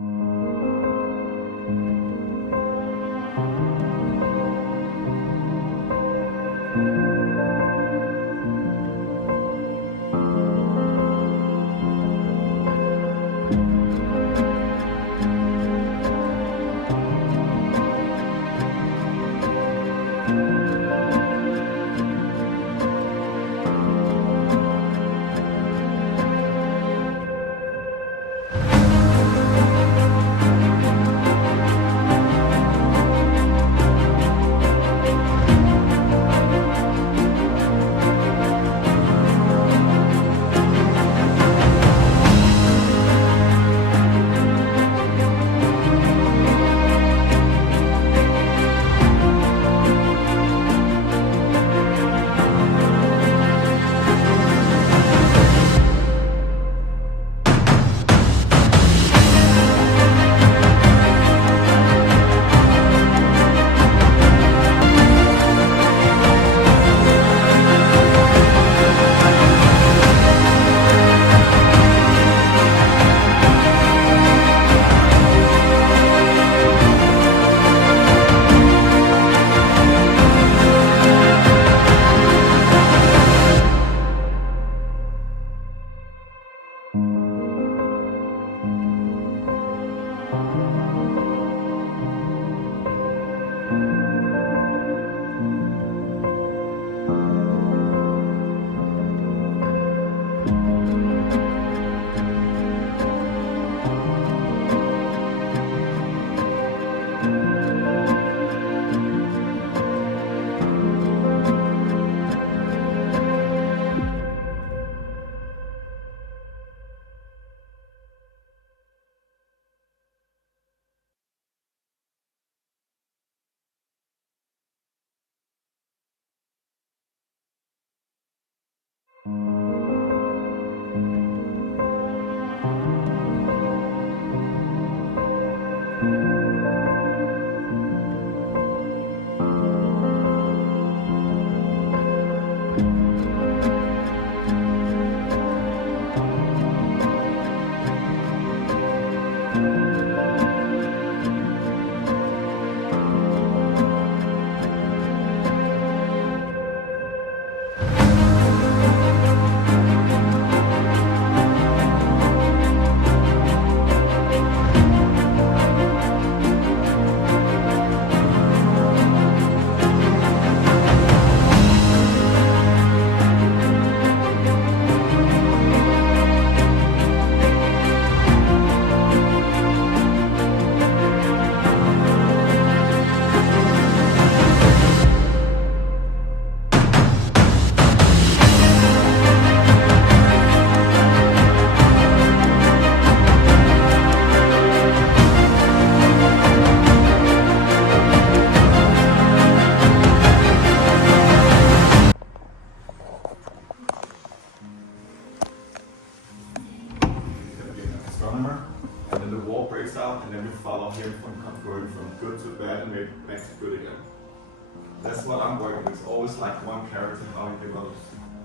And then the war breaks out, and then we follow him going from good to bad and maybe back to good again. That's what I'm working with. It's always like one character, how he develops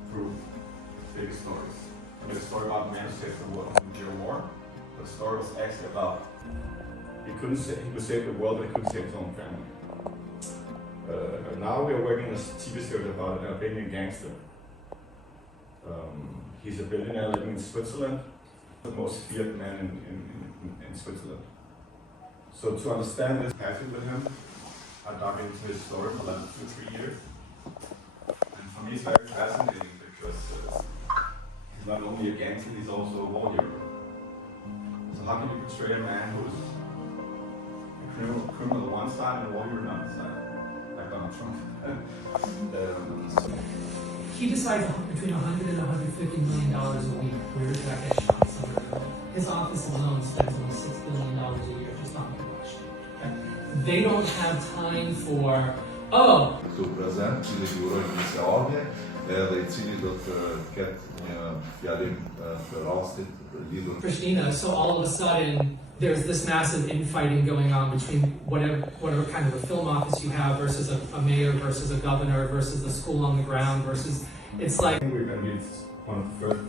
through big stories. I mean, a story about a man who saves the world in the war. The story was actually about he could save the world, but he couldn't save his own family. Now we are working on a TV series about an Albanian gangster. He's a billionaire living in Switzerland, the most feared man in Switzerland. So to understand this passage with him, I dug into his story for like 2-3 years. And for me it's very fascinating because he's not only a gangster, he's also a war hero. So how can you portray a man who's a criminal on one side and a war hero on the other side? Like Donald Trump. He decides between $100 and $150 million a week where to get shot somewhere. His office alone spends almost $6 billion a year just on production. Okay? They don't have time for, oh! Tu prezent, cili urojnë një seardhje, edhe I cili do të ketë një fjalim të rastit lidhur. Pristina, so all of a sudden, there's this massive infighting going on between whatever kind of a film office you have versus a mayor versus a governor versus a school on the ground versus, it's like... I think we're going to be one of the first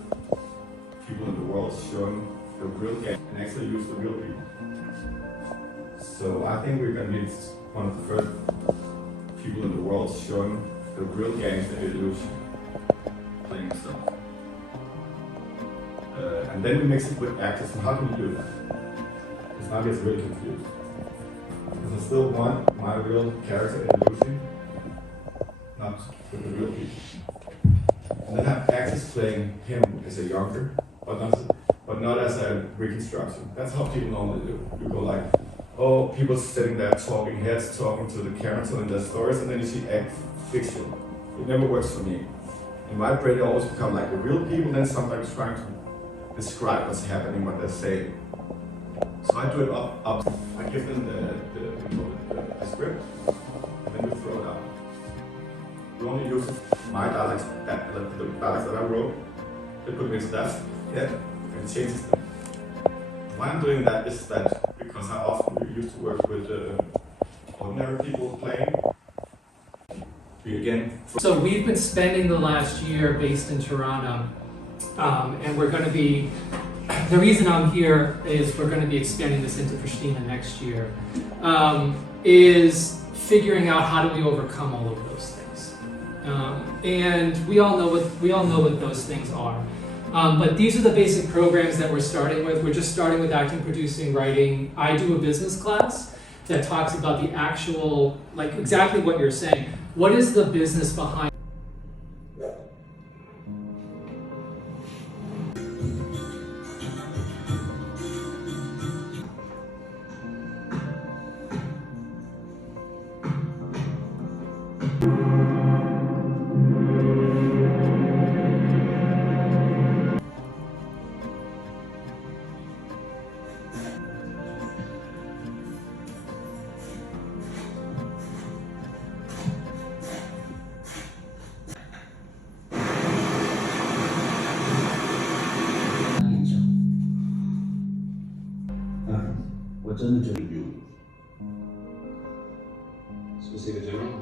people in the world showing the real game and actually use the real people. So I think we're going to be one of the first people in the world showing the real games and illusion playing itself. And then we mix it with actors. And how do we do that? Because now gets really confused. Because I still want my real character in illusion, not with the real people. And then have actors playing him as a younger, but not as a reconstruction. That's how people normally do. You go like, oh, people sitting there talking heads, talking to the camera, telling their stories, and then you see act fiction. It never works for me. In my brain, it always become like the real people, then sometimes trying to describe what's happening, what they're saying. So I do it up. I give them the script, and then we throw it out. We only use my dialects, the dialects that I wrote. They put me into that head and changes them. Why I'm doing that is that because I often used to work with ordinary people playing. So we've been spending the last year based in Toronto, and we're going to be, the reason I'm here is we're going to be expanding this into Pristina next year, is figuring out how do we overcome all of those things. And we all know what those things are. But these are the basic programs that we're starting with. We're just starting with acting, producing, writing. I do a business class that talks about the actual, like exactly what you're saying. What is the business behind? Specific general?